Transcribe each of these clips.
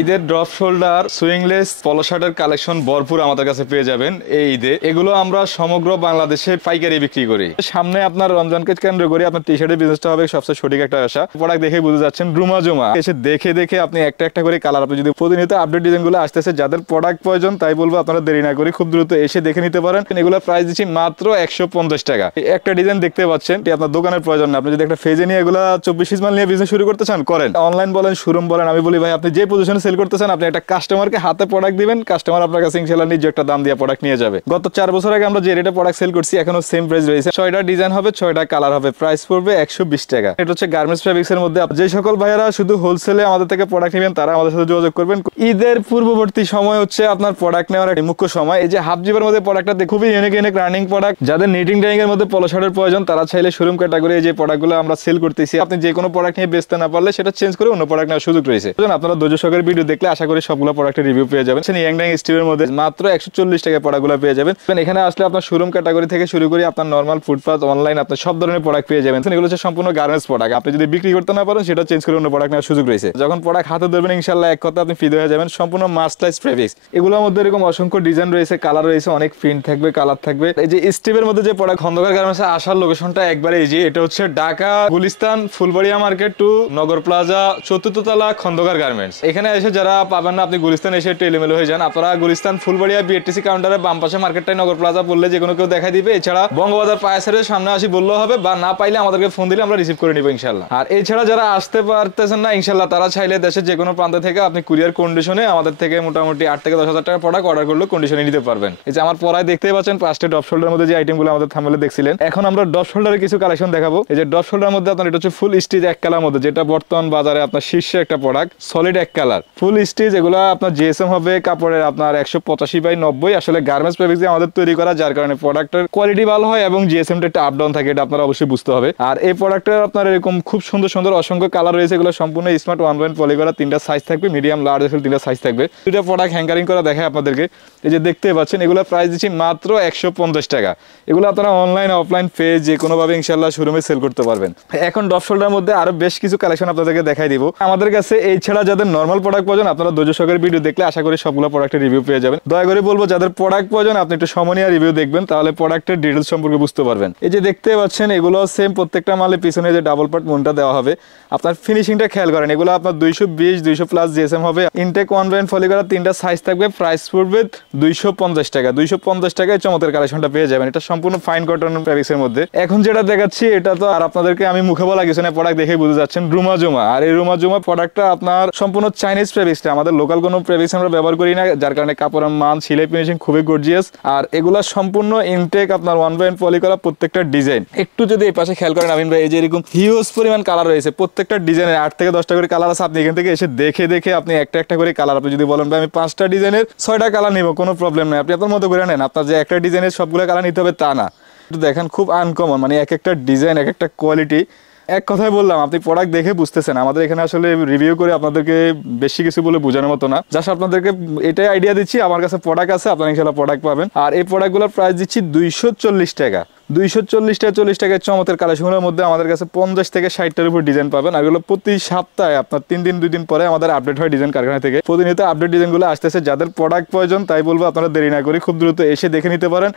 ঈদের drop shoulder সুইংলেস পলো শার্টের কালেকশন ভরপুর আমাদের কাছে পেয়ে যাবেন এই ঈদে। এগুলো আমরা সমগ্র বাংলাদেশে পাইকারি বিক্রি করি। সামনে আপনার রমজানকে কেন্দ্র করে আপনার টি শার্টের বিজনেসটা হবে সবচেয়ে সঠিক একটা আশা। প্রোডাক্ট দেখে বুঝে যাচ্ছেন রুমা জমা এসে দেখে দেখে আপনি একটা একটা করে কালার, আপনি যদি প্রতিনিয়ত আপডেট ডিজাইনগুলো আসতেছে, যাদের প্রোডাক্ট প্রয়োজন তাই বলবো আপনারা দেরি না করে খুব দ্রুত এসে দেখে নিতে পারেন। এগুলো প্রাইস দিচ্ছি মাত্র 150 টাকা। একটা ডিজাইন দেখতে পাচ্ছেন, আপনার দোকানের প্রয়োজন না, আপনি যদি একটা ফেজে নিয়ে এগুলো 24 মাল নিয়ে বিজনেস শুরু করতে চান করেন। অনলাইন বলেন, শোরুম বলেন, আমি বলি ভাই আপনি যে পজিশনে সেল করতেছেন আপনি একটা কাস্টমারকে হাতে প্রোডাক্ট দিবেন, কাস্টমার আপনার কাছে ইনশাআল্লাহ নিজে একটা দাম দিয়ে প্রোডাক্ট নিয়ে যাবে। গত 4 বছর আগে আমরা যে রেটে প্রোডাক্ট সেল করছি এখনো সেম প্রাইস রয়েছে। 6টা ডিজাইন হবে, 6টা কালার হবে, প্রাইস পড়বে 120 টাকা। এটা হচ্ছে গার্মেন্টস ফেব্রিক্স এর মধ্যে। যে সকল ভাইয়ারা শুধু হোলসেলে আমাদের থেকে প্রোডাক্ট নেবেন তারা আমাদের সাথে যোগাযোগ করবেন। ঈদের পূর্ববর্তী সময় হচ্ছে আপনার প্রোডাক্ট নেওয়ার একটা মুখ্য সময়। এই যে হাফ জিপের মধ্যে প্রোডাক্টটা খুবই ইউনিক রানিং প্রোডাক্ট। যাদের নিটিং ডাইং এর মধ্যে পলো শার্টের প্রয়োজন তারা চাইলে শোরুম ক্যাটাগরি যে প্রোডাক্টগুলো আমরা সেল করতেছি, আপনি যে কোনো প্রোডাক্ট নিয়ে বেচতে না পারলে সেটা চেঞ্জ করে অন্য প্রোডাক্ট নেওয়ার সুযোগ রয়েছে। আপনারা ধৈর্য সহকারে ভিডিও দেখলে আশা করি সবগুলো প্রোডাক্টের রিভিউ পেয়ে যাবেন। ইয়াংডাং স্টিলের মধ্যে মাত্র 140 টাকা প্রোডাক্টগুলো পেয়ে যাবেন। এখানে আসলে আপনার শোরুম ক্যাটাগরি থেকে শুরু করে আপনার নরমাল ফুটপাথ অনলাইন আপনার সব ধরনের প্রোডাক্ট পেয়ে যাবেন। এগুলো হচ্ছে সম্পূর্ণ গার্মেন্টস প্রোডাক্ট। আপনি যদি বিক্রি করতে না পারেন সেটা চেঞ্জ করে অন্য প্রোডাক্ট নেওয়ার সুযোগ রয়েছে। যখন প্রোডাক্ট হাতে ধরবেন ইনশাআল্লাহ এক কথা আপনি ফিদে হয়ে যাবেন। সম্পূর্ণ মাস্টারাইজ ফেব্রিক্স। এগুলোর মধ্যে এরকম অসংখ্য ডিজাইন রয়েছে, কালার রয়েছে, অনেক প্রিন্ট থাকবে, কালার থাকবে। এই যে স্টিভের মধ্যে যে প্রোডাক্ট খন্দকার গার্মেন্টস আসার লোকেশনটা একবারে এই যে এটা হচ্ছে Dhaka Gulistan Phulbaria market to Nagar plaza 4th তলা খন্দকার গার্মেন্টস। এখানে এসে যারা পাবেন না আপনি গুলিস্তান এসে একটু এলোমেলো হয়ে যান। আপনারা গুলিস্তান ফুলবাড়িয়া বিএটিসি কাউন্টারে বাম পাশে মার্কেটটাই নগর প্লাজা বললে যে কোনো কেউ দেখাই দিবে। এছাড়া বঙ্গবাজার পায়াসের সামনে আসি বললেও হবে, বা না পাইলে আমাদেরকে ফোন দিলে আমরা রিসিভ করে নিব ইনশাআল্লাহ। আর এছাড়া যারা আসতে পারতেছেন না ইনশাআল্লাহ তারা চাইলে দেশের যে কোনো প্রান্ত থেকে আপনি কুরিয়ার কন্ডিশনে আমাদের থেকে মোটামুটি 8 থেকে 10 হাজার টাকা প্রোডাক্ট অর্ডার করলে কন্ডিশনে নিতে পারবেন। এই যে আমার পরায় দেখতেই পাচ্ছেন 5টা ড্রপ শোল্ডারের মধ্যে যে আইটেমগুলো আমাদের থাম্বনেলে দেখছিলেন। এখন আমরা ড্রপ শোল্ডারের কিছু কালেকশন দেখাবো। এই যে ড্রপ শোল্ডারের মধ্যে আপনার এটা হচ্ছে ফুল স্টিচ এক কালার মধ্যে, যেটা বর্তমান বাজারে আপনার শীর্ষে একটা প্রোডাক্ট, সলিড এক কালার ফুল স্টিচ। এগুলো আপনার জিএসএম হবে কাপড়ের আপনার 185/90। আসলে গার্মেন্টস ফেব্রিক্স আমাদের তৈরি করা, যার কারণে প্রোডাক্টের কোয়ালিটি ভালো হয় এবং জিএসএমটা একটা আপ ডাউন থাকে, এটা আপনারা অবশ্যই বুঝতে হবে। আর এই প্রোডাক্টের আপনার এরকম খুব সুন্দর সুন্দর অসংখ্য কালার রয়েছে। এগুলো সম্পূর্ণ স্মার্ট 1 পয়েন্ট পলি করা, 3টা সাইজ থাকবে, মিডিয়াম লার্জ এক্সেল 3টা সাইজ থাকবে। দুইটা প্রোডাক্ট হ্যাঙ্গারিং করা দেখায় আপনাদেরকে। এই যে দেখতে পাচ্ছেন এগুলো প্রাইস দিচ্ছি মাত্র 150 টাকা। এগুলো আপনারা অনলাইন অফলাইন পেজ যে কোনো ভাবে ইনশাআল্লাহ শোরুমে সেল করতে পারবেন। এখন ড্রপ শোল্ডারের মধ্যে আরো বেশ কিছু কালেকশন আপনাদেরকে দেখাই দিব। আমাদের কাছে এই ছাড়া যাদের নরমাল প্রোডাক্ট প্রয়োজন আপনারা ধৈর্য সহকারে ভিডিও দেখলে আশা করি সবগুলো প্রোডাক্টের রিভিউ পেয়ে যাবেন। দয়া করে বলবো যাদের প্রোডাক্ট প্রয়োজন আপনি একটু সময় নিয়ে রিভিউ দেখবেন, তাহলে প্রোডাক্টের ডিটেইলস সম্পর্কে বুঝতে পারবেন। এই যে দেখতে পাচ্ছেন এগুলো সেম প্রত্যেকটা মালের পিছনে যে ডাবল পার্ট মুনটা দেওয়া হবে। আপনার ফিনিশিংটা খেয়াল করেন, এগুলো আপনার 220 200+ জিএসএম হবে, ইনটেক 1 পয়েন্ট ফলি করা, 3টা সাইজ থাকবে, প্রাইস পড়বে 250 টাকা। 250 টাকায় চমৎকার কালেকশনটা পেয়ে যাবেন। এটা সম্পূর্ণ ফাইন কটন ফেব্রিক্স এর মধ্যে। এখন যেটা দেখাচ্ছি এটা তো আর আপনাদেরকে আমি মুখে বলা কিছু না, প্রোডাক্ট দেখে বুঝে যাচ্ছেন রুমা জমা। আর এই রুমা জমা প্রোডাক্টটা আপনার সম্পূর্ণ চাইনিজ ফেব্রিক্সটা, আমাদের লোকাল কোনো ফেব্রিক্স আমরা ব্যবহার করি না, যার কারণে কাপড়ের মান সিলাই ফিনিশিং খুবই গর্জিয়াস। আর এগুলা সম্পূর্ণ ইনটেক আপনার 1 পয়েন্ট পলি করা, প্রত্যেকটা ডিজাইন একটু যদি এই পাশে খেয়াল করেন আমিন ভাই, এই যে এরকম হিউজ পরিমাণ কালার রয়েছে, প্রত্যেকটা ডিজাইনের 8 থেকে 10টা করে কালার আছে। আপনি এখান থেকে এসে দেখে দেখে আপনি একটা একটা করে কালার, আপনি যদি বলেন ভাই আমি 5টা ডিজাইনের 6টা কালার নিব, কোনো প্রবলেম নাই, আপনি আপনার মতো করে নেন। আপনার যে একটা ডিজাইনের সবগুলো কালার নিতে হবে তা না। একটু দেখেন খুব আনকমন, মানে এক একটা ডিজাইন এক একটা কোয়ালিটি। এক কথায় বললাম আপনি প্রোডাক্ট দেখে বুঝতেছেন। আমাদের এখানে আসলে রিভিউ করে আপনাদেরকে বেশি কিছু বলে বোঝানোর মতো না, জাস্ট আপনাদেরকে এটাই আইডিয়া দিচ্ছি। আমার কাছে প্রোডাক্ট আছে, আপনারা ইনশাআল্লাহ প্রোডাক্ট পাবেন। আর এই প্রোডাক্টগুলোর প্রাইস দিচ্ছি 240 টাকা। 240 টাকা 40 টাকায় চমৎকার কালেকশনের মধ্যে আমাদের কাছে 50 থেকে 60টার উপর ডিজাইন পাবেন। আর এগুলো প্রতি সপ্তাহে আপনার 3 দিন 2 দিন পরে আমাদের আপডেট হয় ডিজাইন কারখানা থেকে। প্রতিনিয়ত আপডেট ডিজাইনগুলো আসতেছে। যাদের প্রোডাক্ট প্রয়োজন তাই বলবো আপনারা দেরি না করে খুব দ্রুত এসে দেখে নিতে পারেন।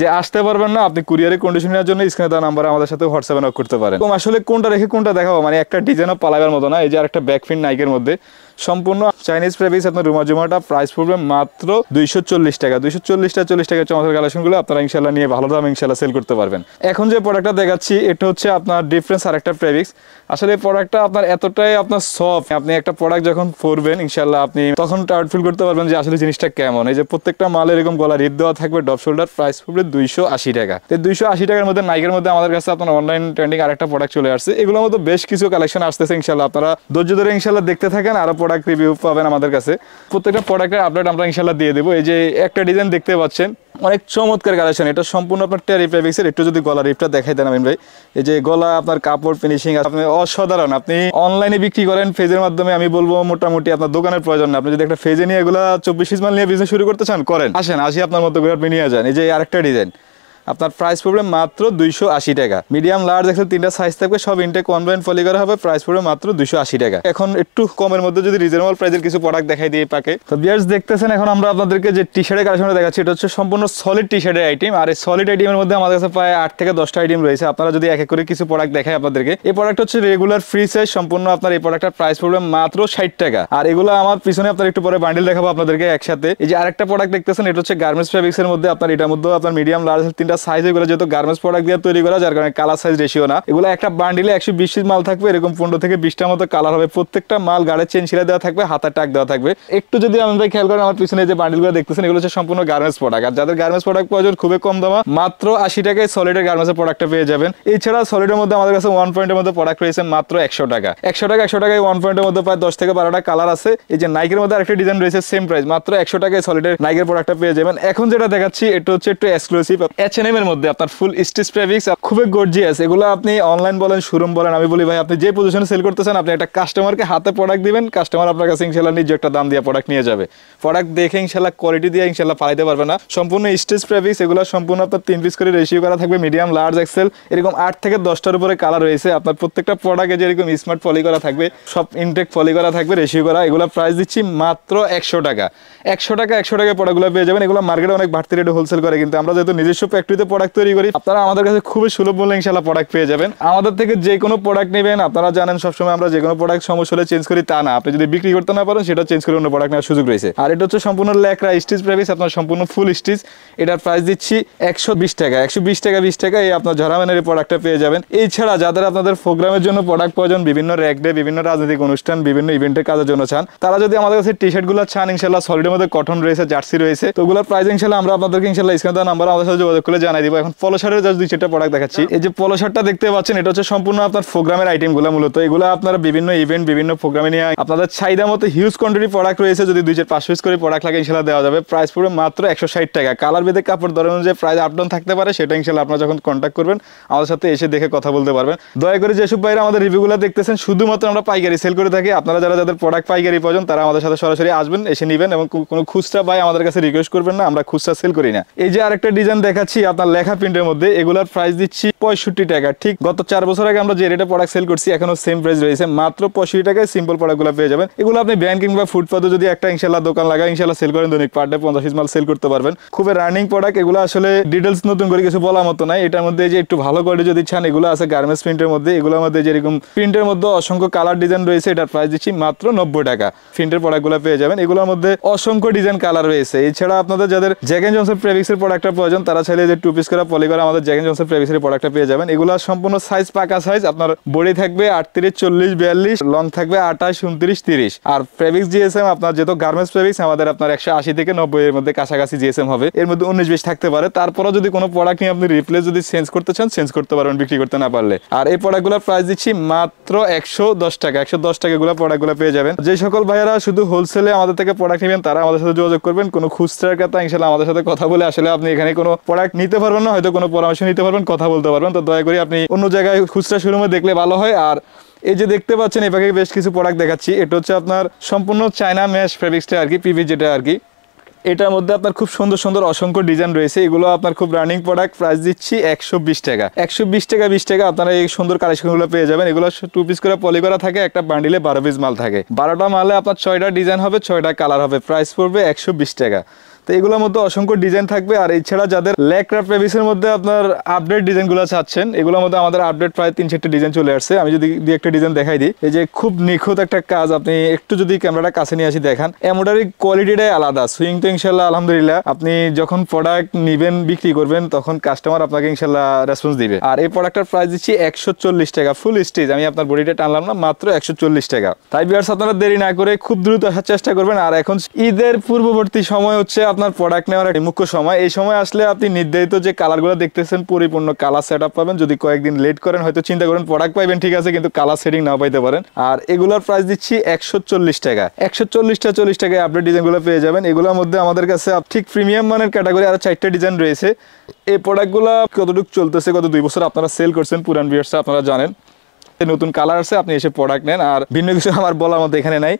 যে আসতে পারবেন না আপনি কুরিয়ারের কন্ডিশনের জন্য স্ক্রিনে দেওয়া নাম্বারে আমাদের সাথে হোয়াটসঅ্যাপে নক করতে পারেন। আসলে কোনটা রেখে কোনটা দেখাবো, মানে একটা ডিজাইনও পালাবার মতো না। এই যে আরেকটা ব্যাকফিন নাইকের মধ্যে সম্পূর্ণ চাইনিজ ফেব্রিক্স, আপনার রুমা জুমাটা প্রাইস পড়বে মাত্র 240 টাকা। 240 টাকা 40 টাকা চমৎকার কালেকশনগুলো আপনারা ইনশাআল্লাহ নিয়ে ভালো দাম ইনশাআল্লাহ সেল করতে পারবেন। এখন যে প্রোডাক্টটা দেখাচ্ছি এটা হচ্ছে আপনার ডিফারেন্স আরেকটা ফেব্রিক্স। আসলে এই প্রোডাক্টটা আপনার এতটাই আপনার সফট, আপনি একটা প্রোডাক্ট যখন পরবেন ইনশাআল্লাহ আপনি তখন টাউট ফিল করতে পারবেন যে আসলে জিনিসটা কেমন। এই যে প্রত্যেকটা মাল এরকম গলা রিপ দেওয়া থাকবে, ডপ শোল্ডার, প্রাইস পড়বে 280 টাকা। তো 280 টাকার মধ্যে নাইকের মধ্যে আমাদের কাছে আপনার অনলাইন ট্রেন্ডিং আরেকটা প্রোডাক্ট চলে আসছে। এগুলোর মধ্যে বেশ কিছু কালেকশন আসতেছে ইনশাআল্লাহ, আপনারা ধৈর্য ধরে ইনশাআল্লাহ দেখতে থাকেন, আরো প্রোডাক্ট রিভিউ পাবেন আমাদের কাছে। প্রত্যেকটা প্রোডাক্টের আপডেট আমরা ইনশাআল্লাহ দিয়ে দেবো। এই যে একটা ডিজাইন দেখতে পাচ্ছেন অনেক চমৎকার কালেকশন, এটা সম্পূর্ণ আপনার টেরি ফেব্রিক্সের। একটু যদি গলা রিপটা দেখাই দেন আমিন ভাই, এই যে গলা আপনার কাপড় ফিনিশিং আপনি অসাধারণ। আপনি অনলাইনে বিক্রি করেন ফেজের মাধ্যমে, আমি বলবো মোটামুটি আপনার দোকানের প্রয়োজন না। আপনি যদি একটা ফেজে নিয়ে এগুলা 24 মাল নিয়ে বিজনেস শুরু করতে চান করেন, আসেন আসি আপনার মতো করে আপনি নিয়ে যান। এই যে আরেকটা ডিজাইন আপনার প্রাইস পড়বে মাত্র 280 টাকা। মিডিয়াম লার্জ এক্সেল 3টা সাইজ থাকবে, সব ইনটেক কনভেন্ট পলি করা হবে, প্রাইস পড়বে মাত্র 280 টাকা। এখন একটু কমের মধ্যে যদি রিজনেবল প্রাইসের কিছু প্রোডাক্ট দেখাই দিয়ে পাকে, তো ভিউয়ার্স দেখতেছেন এখন আমরা আপনাদেরকে যে টি শার্টের কালেকশনটা দেখাচ্ছি এটা হচ্ছে সম্পূর্ণ সলিড টি শার্টের আইটেম। আর এই সলিড আইটেমের মধ্যে আমাদের কাছে প্রায় 8 থেকে 10টা আইটেম রয়েছে। আপনারা যদি এক এক করে কিছু প্রোডাক্ট দেখাই আপনাদেরকে, এই প্রোডাক্ট হচ্ছে রেগুলার ফ্রি সাইজ সম্পূর্ণ। আপনার এই প্রোডাক্টের প্রাইস পড়বে মাত্র 60 টাকা। আর এগুলো আমার পিছনে আপনার একটু পরে বান্ডিল দেখাবো আপনাদেরকে একসাথে। এই যে আরেকটা প্রোডাক্ট দেখতেছেন এটা হচ্ছে গার্মেন্টস ফেব্রিক্স এর মধ্যে। আপনার এটার মধ্যে আপনার মিডিয়াম লার্জ 3টা সাইজ, এগুলো যেহেতু গার্মেন্টস প্রোডাক্ট দিয়ে তৈরি করা, যার কারণে কালার সাইজ রেশিও না। এগুলো একটা বান্ডিলে 120 পিস মাল থাকবে, এরকম 15 থেকে 20টার মতো কালার হবে। প্রত্যেকটা মাল গাড়ির চেন ছিঁড়ে দেওয়া থাকবে, হাতার টাক দেওয়া থাকবে। একটু যদি আমরা খেয়াল করেন আমার পিছনে যে বান্ডিলগুলো দেখতেছেন এগুলো হচ্ছে সম্পূর্ণ গার্মেন্টস প্রোডাক্ট। আর যাদের গার্মেন্টস প্রোডাক্ট প্রয়োজন খুবই কম দামে মাত্র 80 টাকায় সলিডের গার্মেন্টসের প্রোডাক্টটা পেয়ে যাবেন। এছাড়া সলিডের মধ্যে আমাদের কাছে 1 পয়েন্টের মধ্যে প্রোডাক্ট রয়েছে মাত্র 100 টাকা। 100 টাকায় 1 পয়েন্টের মধ্যে প্রায় 10 থেকে 12টা কালার আছে। এই যে নাইকের মধ্যে আরেকটা ডিজাইন রয়েছে সেম প্রাইস, মাত্র 100 টাকায় সলিডের নাইকের প্রোডাক্টটা পেয়ে যাবেন। এখন যেটা দেখাচ্ছি এটা হচ্ছে একটু এক্সক্লুসিভ H&M এর মধ্যে আপনার ফুল স্টিচ ফেব্রিক্স, খুবই গর্জিয়াস। এগুলো আপনি অনলাইন বলেন শোরুম বলেন, আমি বলি ভাই আপনি যে পজিশনে সেল করতেছেন আপনি একটা কাস্টমারকে হাতে প্রোডাক্ট দিবেন, কাস্টমার আপনার কাছে ইনশাআল্লাহ নিজে একটা দাম দিয়ে প্রোডাক্ট নিয়ে যাবে। প্রোডাক্ট দেখে ইনশাআল্লাহ কোয়ালিটি দিয়ে ইনশাআল্লাহ ফালাইতে পারবে না। সম্পূর্ণ স্টিচ ফেব্রিক্স, এগুলো সম্পূর্ণ আপনার 3 পিস করে রেশিও করা থাকবে, মিডিয়াম লার্জ এক্সেল এরকম 8 থেকে 10টার উপরে কালার রয়েছে। আপনার প্রত্যেকটা প্রোডাক্টে যেরকম স্মার্ট পলি করা থাকবে, সব ইনটেক পলি করা থাকবে, রেশিও করা। এগুলো প্রাইস দিচ্ছি মাত্র 100 টাকা। 100 টাকায় প্রোডাক্টগুলো পেয়ে যাবেন। এগুলো মার্কেটে অনেক বাড়তি রেটে হোলসেল করে, কিন্তু আমরা যেহেতু নিজস্ব ফ্যাক্টরিতে প্রোডাক্ট তৈরি করি আপনারা আমাদের কাছে খুবই সুলভ মূল্যে ইনশাআল্লাহ প্রোডাক্ট পেয়ে যাবেন। আমাদের থেকে যে কোনো প্রোডাক্ট নেবেন, আপনারা জানেন সবসময় আমরা যে কোনো প্রোডাক্ট সমস্যা হলে চেঞ্জ করি তা না, আপনি যদি বিক্রি করতে না পারেন সেটা চেঞ্জ করে অন্য প্রোডাক্ট নেওয়ার সুযোগ রয়েছে। আর এটা হচ্ছে সম্পূর্ণ ল্যাকড়া স্টিচ ফেব্রিক্স, আপনার সম্পূর্ণ ফুল স্টিচ। এটার প্রাইস দিচ্ছি 120 টাকা। 120 টাকা 20 টাকা এই আপনার ঝরামানের এই প্রোডাক্টটা পেয়ে যাবেন। এছাড়া যাদের আপনাদের প্রোগ্রামের জন্য প্রোডাক্ট প্রয়োজন, বিভিন্ন র্যাক ডে, বিভিন্ন রাজনৈতিক অনুষ্ঠান, বিভিন্ন ইভেন্টের কাজের জন্য চান, তারা যদি আমাদের কাছে টি শার্টগুলো চান ইনশাআল্লাহ সলিডের মধ্যে কটন রয়েছে, জার্সি রয়েছে, তো ওগুলোর প্রাইস ইনশাআল্লাহ আমরা আপনাদেরকে ইনশাআল্লাহ স্ক্রিনে দেওয়া নাম্বার আমাদের সাথে যোগাযোগ করে জানাই দিব। এখন পলো শার্টের জাস্ট 2-4টা প্রোডাক্ট দেখাচ্ছি। এই যে পলো শার্টটা দেখতে পাচ্ছেন এটা হচ্ছে সম্পূর্ণ আপনার প্রোগ্রামের আইটেমগুলো। মূলত এগুলো আপনারা বিভিন্ন ইভেন্ট, বিভিন্ন প্রোগ্রামে নিয়ে আপনাদের চাহিদা মতো হিউজ কোয়ান্টিটি প্রোডাক্ট রয়েছে। যদি 2-4-5 পিস করে প্রোডাক্ট লাগে ইনশাআল্লাহ দেওয়া যাবে। প্রাইস পড়বে মাত্র 160 টাকা। কালার ভেদে কাপড় ধরে অনুযায়ী প্রাইস আপ ডাউন থাকতে পারে, সেটা ইনশাআল্লাহ আপনারা যখন কন্ট্যাক্ট করবেন আমাদের সাথে এসে দেখে কথা বলতে পারবেন। দয়া করে যেসব ভাইরা আমাদের রিভিউগুলো দেখতেছেন, শুধুমাত্র আমরা পাইকারি সেল করে থাকি। আপনারা যাদের প্রোডাক্ট পাইকারি প্রয়োজন তারা আমাদের সাথে সরাসরি আসবেন, এসে নেবেন, এবং কোনো খুচরা ভাই আমাদের কাছে রিকোয়েস্ট করবেন না, আমরা খুচরা সেল করি না। এই যে আরেকটা ডিজাইন দেখাচ্ছি আপনার লেখা প্রিন্টের মধ্যে, এগুলোর প্রাইস দিচ্ছি 65 টাকা। ঠিক গত 4 বছর আগে আমরা যে রেটে প্রোডাক্ট সেল করছি এখনো সেম প্রাইস রয়েছে, মাত্র 65 টাকায় সিম্পল প্রোডাক্টগুলো পেয়ে যাবেন। এগুলো আপনি ব্যাংক কিংবা ফুটপাতে যদি একটা ইনশাআল্লাহ দোকান লাগায় ইনশাআল্লাহ সেল করেন, দৈনিক পার ডে 50 পিস মাল সেল করতে পারবেন। খুবই রানিং প্রোডাক্ট এগুলো, আসলে ডিটেলস নতুন করে কিছু বলার মতো নাই। এটার মধ্যে যে একটু ভালো কোয়ালিটি যদি চান, এগুলো আছে গার্মেন্টস প্রিন্টের মধ্যে। এগুলোর মধ্যে যেরকম প্রিন্টের মধ্যে অসংখ্য কালার ডিজাইন রয়েছে, এটার প্রাইস দিচ্ছি মাত্র 90 টাকা। প্রিন্টের প্রোডাক্টগুলো পেয়ে যাবেন। এগুলোর মধ্যে অসংখ্য ডিজাইন কালার রয়েছে। এছাড়া আপনাদের যাদের জ্যাক এন্ড জনসন ফেব্রিক্সের প্রোডাক্টের প্রয়োজন তারা চাইলে যে 2 পিস করে পলি করা আমাদের জ্যাক এন্ড জনসন ফেব্রিক্সের প্রোডাক্টটা পেয়ে যাবেন। এগুলো সম্পূর্ণ সাইজ পাকা সাইজ, আপনার বডি থাকবে 38, 40, 42, লং থাকবে 28, 29, 30। আর ফেব্রিক্স জিএসএম আপনার যেহেতু গার্মেন্টস ফেব্রিক্স আমাদের আপনার 180 থেকে 90 এর মধ্যে কাছাকাছি জিএসএম হবে। এর মধ্যে 19-20 থাকতে পারে। তারপরে যদি কোনো প্রোডাক্ট নিয়ে আপনি রিপ্লেস যদি চেঞ্জ করতে চান চেঞ্জ করতে পারবেন, বিক্রি করতে না পারলে। আর এই প্রোডাক্টগুলোর প্রাইস দিচ্ছি মাত্র 110 টাকা। 110 টাকা গুলো প্রোডাক্টগুলো পেয়ে যাবেন। যে সকল ভাইয়ারা শুধু হোলসেলে আমাদের থেকে প্রোডাক্ট নেবেন তারা আমাদের সাথে যোগাযোগ করবেন। কোনো খুচরার কথা ইনশাআল্লাহ আমাদের সাথে কথা বলে আসলে আপনি এখানে কোনো প্রোডাক্ট নিতে পারবেন না, হয়তো কোনো পরামর্শ নিতে পারবেন, কথা বলতে পারবেন। তো দয়া করে আপনি অন্য জায়গায় খুচরা শোরুমে দেখলে ভালো হয়। আর এই যে দেখতে পাচ্ছেন এভাবে বেশ কিছু প্রোডাক্ট দেখাচ্ছি, এটা হচ্ছে আপনার সম্পূর্ণ চায়না মেশ ফেব্রিক্সটা আর কি, পিভি যেটা আর কি। এটার মধ্যে আপনার খুব সুন্দর সুন্দর অসংখ্য ডিজাইন রয়েছে। এগুলো আপনার খুব রানিং প্রোডাক্ট। প্রাইস দিচ্ছি 120 টাকা। 120 টাকা 20 টাকা আপনারা এই সুন্দর কালেকশনগুলো পেয়ে যাবেন। এগুলো 2 পিস করে পলি করা থাকে, একটা বান্ডিলে 12 পিস মাল থাকে। 12টা মালে আপনার 6টা ডিজাইন হবে, 6টা কালার হবে। প্রাইস পড়বে 120 টাকা। তো এগুলোর মধ্যে অসংখ্য ডিজাইন থাকবে। আর এছাড়া যাদের ল্যাকড়া ফেব্রিক্সের মধ্যে আপনার আপডেট ডিজাইনগুলো চাচ্ছেন, এগুলোর মধ্যে আমাদের আপডেট প্রায় 3-4টা ডিজাইন চলে আসছে। আমি যদি একটা ডিজাইন দেখাই দিই, এই যে খুব নিখুঁত একটা কাজ, আপনি একটু যদি ক্যামেরাটা কাছে নিয়ে আসি দেখান, এমব্রয়ডারি কোয়ালিটিটাই আলাদা। সুইং তো ইনশাআল্লাহ আলহামদুলিল্লাহ, আপনি যখন প্রোডাক্ট নিবেন বিক্রি করবেন তখন কাস্টমার আপনাকে ইনশাআল্লাহ রেসপন্স দিবে। আর এই প্রোডাক্টটার প্রাইস দিচ্ছি 140 টাকা। ফুল স্টিচ, আমি আপনার বডিটা টানলাম না, মাত্র 140 টাকা। তাই ভিউয়ার্স আপনারা দেরি না করে খুব দ্রুত আসার চেষ্টা করবেন। আর এখন ঈদের পূর্ববর্তী সময় হচ্ছে আপনার প্রোডাক্ট নেওয়ার মুখ্য সময়। এই সময় আসলে আপনি নির্ধারিত যে কালারগুলো দেখতেছেন পরিপূর্ণ কালার সেটআপ পাবেন। যদি কয়েকদিন লেট করেন হয়তো চিন্তা করেন প্রোডাক্ট পাইবেন, ঠিক আছে, কিন্তু কালার সেটিং নাও পাইতে পারেন। আর এগুলোর প্রাইস দিচ্ছি 140 টাকা। 140 টাকায় আপডেট ডিজাইনগুলো পেয়ে যাবেন। এগুলোর মধ্যে আমাদের কাছে ঠিক প্রিমিয়াম মানের ক্যাটাগরি আরো 4টা ডিজাইন রয়েছে। এই প্রোডাক্টগুলো কতটুকু চলতেছে, গত 2 বছর আপনারা সেল করছেন, পুরান ভিউয়ার্সরা আপনারা জানেন। নতুন কালার আছে, আপনি এসে প্রোডাক্ট নেন। আর ভিন্ন কিছু আমার বলার মতো এখানে নাই।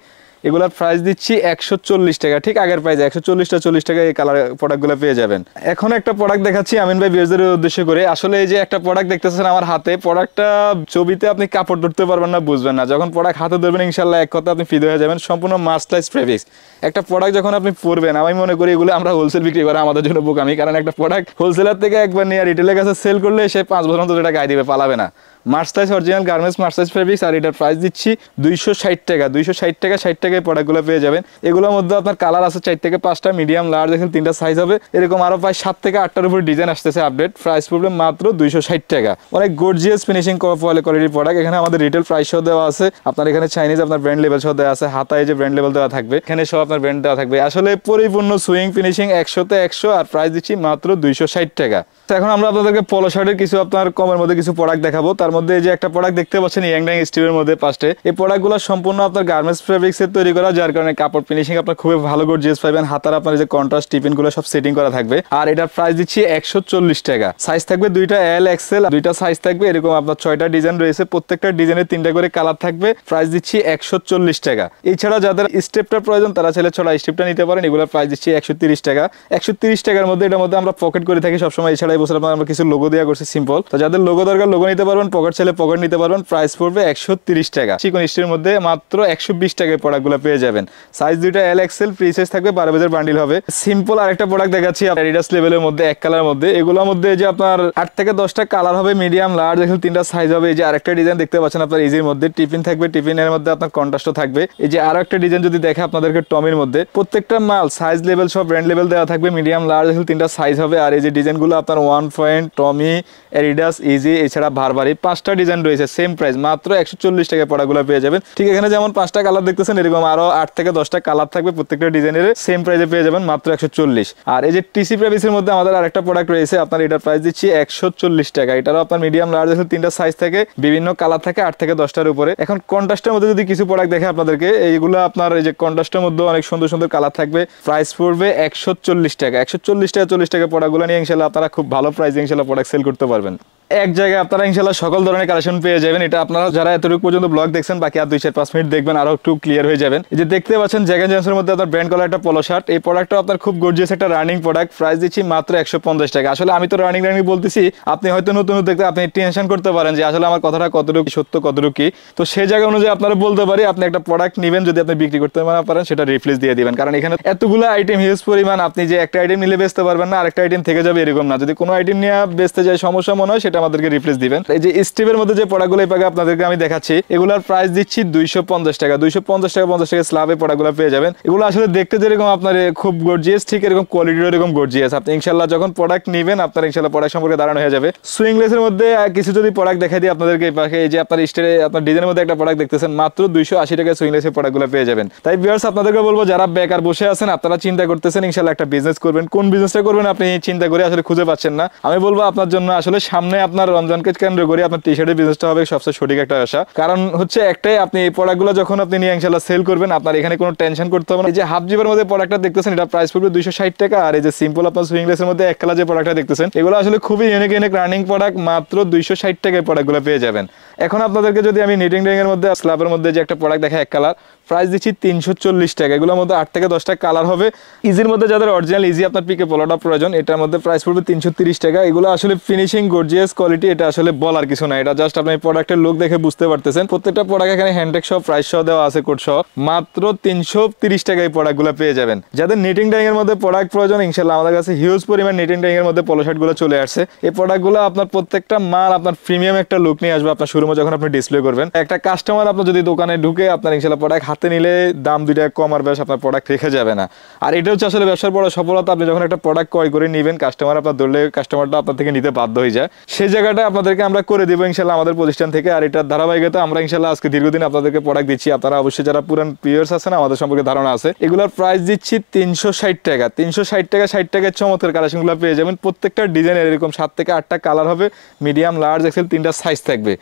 এগুলোর প্রাইস দিচ্ছি 140 টাকা, ঠিক আগের প্রাইস 140 টাকা এই কালার প্রোডাক্টগুলো পেয়ে যাবেন। এখন একটা প্রোডাক্ট দেখাচ্ছি আমিন ভাই ভিউয়ারদের উদ্দেশ্য করে। আসলে এই যে একটা প্রোডাক্ট দেখতেছেন আমার হাতে, প্রোডাক্টটা ছবিতে আপনি কাপড় ধরতে পারবেন না, বুঝবেন না, যখন প্রোডাক্ট হাতে ধরবেন ইনশাআল্লাহ এক কথা আপনি ফিদা হয়ে যাবেন। সম্পূর্ণ মার্সলাইজ ফেব্রিক্স একটা প্রোডাক্ট যখন আপনি পরবেন, আমি মনে করি এগুলো আমরা হোলসেল বিক্রি করা আমাদের জন্য বোকামি, কারণ একটা প্রোডাক্ট হোলসেলার থেকে একবার নিয়ে রিটেলের কাছে সেল করলে সে 5 বছর অন্তত এটা গায়ে দিবে, পালাবে না। Mercerised original garments mercerised fabrics, আর এটার প্রাইস দিচ্ছি 260 টাকা। 260 টাকা 60 টাকায় প্রোডাক্টগুলো পেয়ে যাবেন। এগুলোর মধ্যে আপনার কালার আছে 4 থেকে 5টা, মিডিয়াম লার্জ দেখেন 3টা সাইজ হবে, এরকম আরো প্রায় 7 থেকে 8টার উপর ডিজাইন আসতেছে আপডেট। প্রাইস পড়বে মাত্র 260 টাকা। অনেক গর্জিয়াস ফিনিশিং কোয়ালিটির প্রোডাক্ট। এখানে আমাদের রিটেল প্রাইস সহ দেওয়া আছে, আপনার এখানে চাইনিজ আপনার ব্র্যান্ড লেভেল সহ দেওয়া আছে, হাতায় যে ব্র্যান্ড লেভেল দেওয়া থাকবে, এখানে সব আপনার ব্র্যান্ড দেওয়া থাকবে। আসলে পরিপূর্ণ সুইং ফিনিশিং 100তে 100, আর প্রাইস দিচ্ছি মাত্র 260 টাকা। এখন আমরা আপনাদেরকে পলো শার্টের কিছু আপনার কমের মধ্যে কিছু প্রোডাক্ট দেখাবো। তার মধ্যে এই যে একটা প্রোডাক্ট দেখতে পাচ্ছেন ইয়াংডাং স্টিভের মধ্যে পাশে, এই প্রোডাক্টগুলো সম্পূর্ণ আপনার গার্মেন্টস ফেব্রিক্সের তৈরি করা, যার কারণে কাপড় ফিনিশিং আপনার খুবই ভালো গর্জিয়াস পাবেন। হাতার আপনার যে কন্ট্রাস্ট টিপিনগুলো সব সেটিং করা থাকবে, আর এটার প্রাইস দিচ্ছি 140 টাকা। সাইজ থাকবে দুইটা এল এক্সেল, দুইটা সাইজ থাকবে, এরকম আপনার 6টা ডিজাইন রয়েছে, প্রত্যেকটা ডিজাইনের 3টা করে কালার থাকবে। প্রাইস দিচ্ছি 140 টাকা। এছাড়া যাদের স্টেপটার প্রয়োজন তারা ছেলে ছড়া স্টেপটা নিতে পারেন, এগুলোর প্রাইস দিচ্ছি 130 টাকা। 130 টাকার মধ্যে এটার মধ্যে আমরা পকেট করে থাকি সবসময়। এছাড়া এই বছর আমরা কিছু লোগো দেওয়া করছে সিম্পল, তো যাদের লোগো দরকার লোগো নিতে পারবেন, পকেট ছেলে পকেট নিতে পারবেন। প্রাইস পড়বে 130 টাকা। চিকন স্টিলের মধ্যে মাত্র 120 টাকায় প্রোডাক্টগুলো পেয়ে যাবেন। সাইজ দুইটা এল এক্সেল, ফ্রি সাইজ থাকবে, 12 পেজের বান্ডিল হবে। সিম্পল আরেকটা প্রোডাক্ট দেখাচ্ছি অ্যাডিডাস লেভেলের মধ্যে, এক কালারের মধ্যে। এগুলোর মধ্যে যে আপনার 8 থেকে 10টা কালার হবে, মিডিয়াম লার্জ দেখুন 3টা সাইজ হবে। এই যে আরেকটা ডিজাইন দেখতে পাচ্ছেন আপনার ইজির মধ্যে, টিফিন থাকবে, টিফিনের মধ্যে আপনার কন্ট্রাস্টও থাকবে। এই যে আরো একটা ডিজাইন যদি দেখে আপনাদেরকে টমির মধ্যে, প্রত্যেকটা মাল সাইজ লেভেল সব ব্র্যান্ড লেভেল দেওয়া থাকবে, মিডিয়াম লার্জ দেখুন 3টা সাইজ হবে। আর এই যে ডিজাইনগুলো আপনার 1 পয়েন্ট, টমি, অ্যাডিডাস, ইজি, এছাড়া বারবারি 5টা ডিজাইন রয়েছে, সেম প্রাইস মাত্র 140 টাকায় প্রোডাক্টগুলো পেয়ে যাবেন। ঠিক এখানে যেমন 5টা কালার দেখতেছেন, এরকম আরো 8 থেকে 10টা কালার থাকবে, প্রত্যেকটা ডিজাইনের সেম প্রাইসে পেয়ে যাবেন মাত্র 140। আর এই যে টিসি প্রাইসের মধ্যে আমাদের আরেকটা প্রোডাক্ট রয়েছে, আপনার এটার প্রাইস দিচ্ছি 140 টাকা। এটারও আপনার মিডিয়াম লার্জ 3টা সাইজ থাকে, বিভিন্ন কালার থাকে 8 থেকে 10টার উপরে। এখন কন্ট্রাস্টের মধ্যে যদি কিছু প্রোডাক্ট দেখে আপনাদেরকে, এইগুলো আপনার এই যে কন্ট্রাস্টের মধ্যে অনেক সুন্দর সুন্দর কালার থাকবে। প্রাইস পড়বে 140 টাকা। 140 টাকা 40 টাকা প্রোডাক্টগুলো নিয়ে ইনশাআল্লাহ আপনারা খুব ভালো প্রাইসে ইনশাআল্লাহ প্রোডাক্ট সেল করতে পারবেন। এক জায়গায় আপনারা ইনশাআল্লাহ সকল ধরনের কালেকশন পেয়ে যাবেন। এটা আপনারা যারা এতটুকু পর্যন্ত ব্লগ দেখছেন, বাকি আর 2-4-5 মিনিট দেখবেন, আরো একটু ক্লিয়ার হয়ে যাবেন। এই যে দেখতে পাচ্ছেন জ্যাকেট জেন্সের মধ্যে আপনার ব্র্যান্ড কলার একটা পলো শার্ট, এই প্রোডাক্টটা আপনার খুব গর্জিয়াস একটা রানিং প্রোডাক্ট। প্রাইস দিচ্ছি মাত্র 150 টাকা। আসলে আমি তো রানিং বলতেছি, আপনি হয়তো নতুন দেখতে আপনি টেনশন করতে পারেন যে আসলে আমার কথাটা কতটুকু সত্য কতটুকু কি। তো সেই জায়গা অনুযায়ী আপনারা বলতে পারি, আপনি একটা প্রোডাক্ট নেবেন, যদি আপনি বিক্রি করতে না পারেন সেটা রিপ্লেস দিয়ে দিবেন, কারণ এখানে এতগুলো আইটেম হিউজ পরিমাণ, আপনি যে একটা আইটেম নিলে বেচতে পারবেন না, আরেকটা আইটেম থেকে যাবে এরকম না। যদি কোনো আইটেম নিয়ে বেচতে যায় সমস্যা মনে হয়, সেটা আমাদেরকে রিপ্লেস দিবেন। এই যে স্টিভের মধ্যে যে প্রোডাক্টগুলো এই পাকে আপনাদেরকে আমি দেখাচ্ছি, এগুলোর প্রাইস দিচ্ছি 250 টাকা। 250 টাকা 50 টাকা স্ল্যাবে প্রোডাক্টগুলো পেয়ে যাবেন। এগুলো আসলে দেখতে যেরকম আপনার খুব গর্জিয়াস, ঠিক এরকম কোয়ালিটিও এরকম গর্জিয়াস। আপনি ইনশাআল্লাহ যখন প্রোডাক্ট নেবেন, আপনার ইনশাআল্লাহ প্রোডাক্ট সম্পর্কে ধারণা হয়ে যাবে। সুইংলেসের মধ্যে কিছু যদি প্রোডাক্ট দেখাই দিই আপনাদেরকে, এই পাশে এই যে আপনার স্টেরে আপনার ডিজাইনের মধ্যে একটা প্রোডাক্ট দেখতেছেন, মাত্র 280 টাকা সুইংলেসের প্রোডাক্টগুলো পেয়ে যাবেন। তাই ভিউয়ার্স আপনাদেরকে বলবো, যারা বেকার বসে আছেন, আপনারা চিন্তা করতেছেন ইনশাআল্লাহ একটা বিজনেস করবেন, কোন বিজনেসটা করবেন আপনি চিন্তা করে আসলে খুঁজে পাচ্ছেন না, আমি বলবো আপনার জন্য আসলে সামনে আপনার রমজানকে কেন্দ্র করে আপনার টি-শার্টের বিজনেসটা হবে সবচেয়ে সঠিক একটা আশা। কারণ হচ্ছে একটাই, আপনি এই প্রোডাক্টগুলো যখন আপনি নিয়ে ইনশাআল্লাহ সেল করবেন, আপনার এখানে কোনো টেনশন করতে হবে না। এই যে হাফ জিপের মধ্যে প্রোডাক্টটা দেখতেছেন, এটা প্রাইস পড়বে 260 টাকা। আর এই যে সিম্পল আপনার সুইংলেসের মধ্যে এক কালার যে প্রোডাক্টটা দেখতেছেন, এগুলো আসলে খুবই ইউনিক রানিং প্রোডাক্ট, মাত্র 260 টাকায় প্রোডাক্টগুলো পেয়ে যাবেন। এখন আপনাদেরকে যদি আমি নিটিং ড্রয়িং এর মধ্যে স্ল্যাবের মধ্যে যে একটা প্রোডাক্ট দেখা এক কালার, প্রাইস দিচ্ছি 340 টাকা। এগুলোর মধ্যে 8 থেকে 10টা কালার হবে। ইজির মধ্যে যাদের অরিজিনাল ইজি আপনার পিকে পোলোটা প্রয়োজন, এটার মধ্যে প্রাইস পড়বে 330 টাকা। এগুলো আসলে ফিনিশিং গর্জিয়াস কোয়ালিটি, এটা আসলে বলার কিছু না, এটা জাস্ট আপনি প্রোডাক্টের লুক দেখে বুঝতে পারতেছেন। প্রত্যেকটা প্রোডাক্ট এখানে হ্যান্ডটেক সহ প্রাইস সহ দেওয়া আছে, কোড সহ, মাত্র 330 টাকায় প্রোডাক্টগুলো পেয়ে যাবেন। যাদের নিটিং ড্রয়িং এর মধ্যে প্রোডাক্ট প্রয়োজন, ইনশাআল্লাহ আমাদের কাছে হিউজ পরিমাণ নিটিং ড্রয়িং এর মধ্যে পলো শার্টগুলো চলে আসছে। এই প্রোডাক্টগুলো আপনার প্রত্যেকটা মাল আপনার প্রিমিয়াম একটা লুক নিয়ে আসবে আপনার শোরুমে যখন আপনি ডিসপ্লে করবেন। একটা কাস্টমার আপনার যদি দোকানে ঢুকে আপনার ইনশাআল্লাহ প্রোডাক্ট হাতে নিলে দাম 2 টাকা কম আর বেশ আপনার প্রোডাক্ট রেখে যাবে না। আর এটা হচ্ছে আসলে ব্যবসার বড় সফলতা। আপনি যখন একটা প্রোডাক্ট ক্রয় করে নেবেন, কাস্টমার আপনার ধরলে কাস্টমারটা আপনার থেকে নিতে বাধ্য হয়ে যায়, সেই জায়গাটা আপনাদেরকে আমরা করে দিব ইনশাআল্লাহ আমাদের প্রতিষ্ঠান থেকে। আর এটার ধারাবাহিকতা আমরা ইনশাআল্লাহ আজকে দীর্ঘদিন আপনাদেরকে প্রোডাক্ট দিচ্ছি। আপনারা অবশ্যই যারা পুরান পিয়ার্স আছেন, আমাদের সম্পর্কে ধারণা আছে। এগুলোর প্রাইস দিচ্ছি 360 টাকা। 360 টাকা 60 টাকার চমৎকার কালেকশনগুলো পেয়ে যাবেন। প্রত্যেকটা ডিজাইনের এরকম 7 থেকে 8টা কালার হবে, মিডিয়াম লার্জ এক্সেল 3টা সাইজ থাকবে।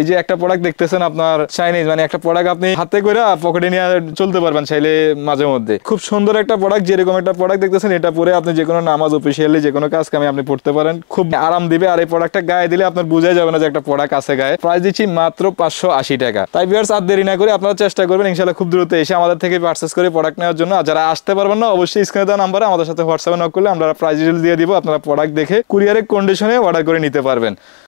এই যে একটা প্রোডাক্ট দেখতেছেন আপনার চাইনিজ, মানে একটা প্রোডাক্ট আপনি হাতে করে পকেটে নিয়ে চলতে পারবেন চাইলে মাঝে মধ্যে। খুব সুন্দর একটা প্রোডাক্ট, যেরকম একটা প্রোডাক্ট দেখতেছেন এটা পরে আপনি যে কোনো নামাজ অফিসিয়ালি যে কোনো কাজ কামে আপনি পড়তে পারেন, খুব আরাম দিবে। আর এই প্রোডাক্টটা গায়ে দিলে আপনার বোঝাই যাবে না যে একটা প্রোডাক্ট আছে গায়ে। প্রাইস দিচ্ছি মাত্র 580 টাকা। তাই ভিউয়ার্স আর দেরি না করে আপনারা চেষ্টা করবেন ইনশাআল্লাহ খুব দ্রুত এসে আমাদের থেকে পারচেজ করে প্রোডাক্ট নেওয়ার জন্য। আর যারা আসতে পারবেন না অবশ্যই স্ক্রিনে দেওয়া নাম্বারে আমাদের সাথে হোয়াটসঅ্যাপে নক করলে আমরা প্রাইস ডিটেইলস দিয়ে দিব, আপনারা প্রোডাক্ট দেখে কুরিয়ারের কন্ডিশনে অর্ডার করে নিতে পারবেন।